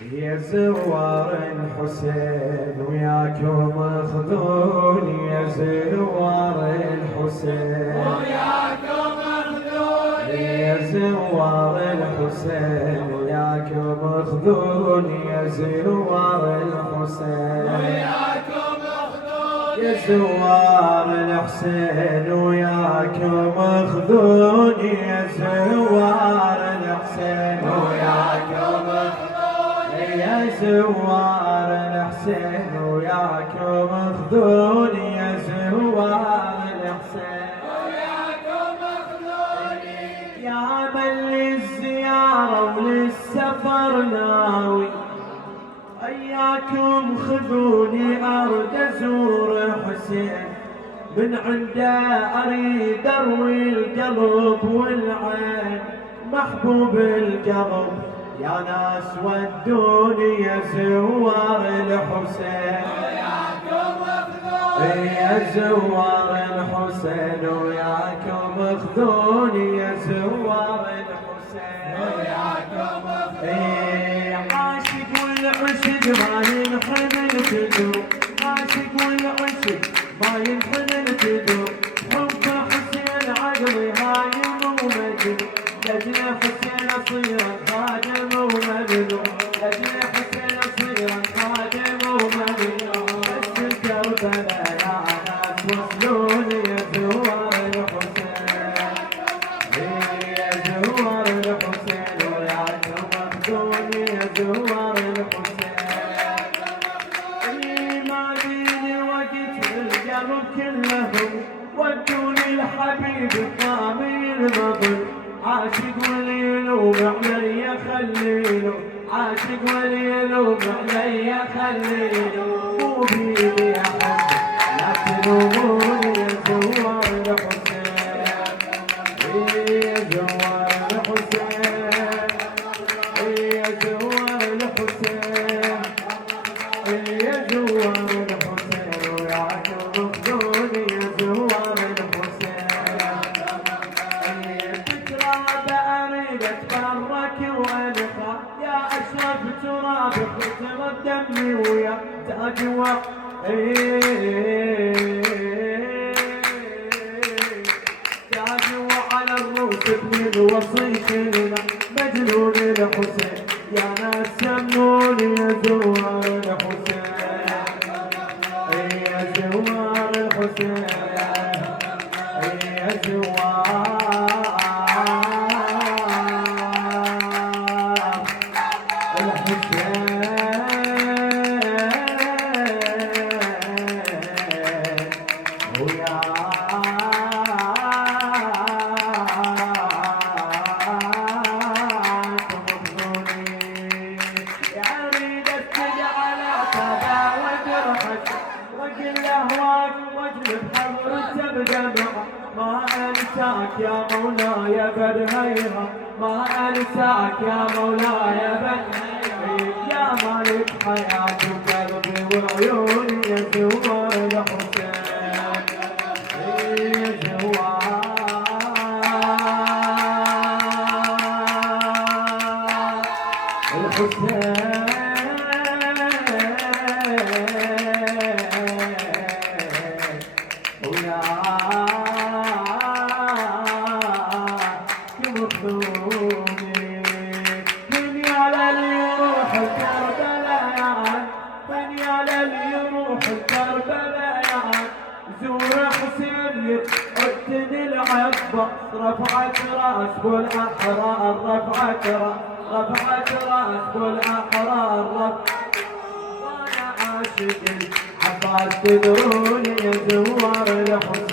يا زوار الحسين وياكم خذوني، يا زوار الحسين وياكم خذوني، يا زوار الحسين وياكم خذوني، يا زوار الحسين وياكم خذوني، يا زوار الحسين وياكم خذوني، يا زوار الحسين وياكم خذوني، يا زوار الحسين وياكم خذوني، يا زوار الحسين وياكم خذوني، يا من للزيارة وللسفر ناوي، اياكم خذوني ارد ازور حسين، من عنده اريد اروي القلب والعين، محبوب القلب يا ناس ودوني، يا زوار الحسين وياكم خذوني، يا زوار الحسين وياكم خذوني، يا زوار الحسين وياكم خذوني، عاشق والعشق ما ينحمل تدور، عاشق والعشق ما ينحمل تدور، حب حسين عقلي هايم ومجنون، لاجل حسين اصير خادم ومملوك، لاجل حسين اصير خادم ومملوك، بس كربلاء يا ناس وصلوني، يا زوار الحسين يا زوار الحسين وياكم خذوني، يا زوار الحسين ما بيني وقت القلب كلهم، ودوني الحبيب الطامي المظل، عاشق وليلوم علي خليله، عاشق وليلوم علي خليله، مو بيدي احب لا تلوموني، يا زوار الحسين يا زوار الحسين يا زوار الحسين يا زوار الحسين وياكم خذوني، يا زوار الحسين بتراب اريد اتبرك وانخى، يا اشرف تراب ختم دمي ويا تاجوى على الروس ابن الوصي شلنا، مجنون الحسين يا ناس سموني، يا زوار الحسين يا زوار الحسين يا زوار الحسين ويا ما أنساك يا مولاي بدهيها، ما أنساك يا مولاي بدهيها، يا مالك حياتي وقلبي وعيوني، يا زوار الحسين يا زوار الحسين رفعت راس بالاحرار، رفعت راس بالاحرار، وانا عاشق عباس تدروني، يا زوار الحسين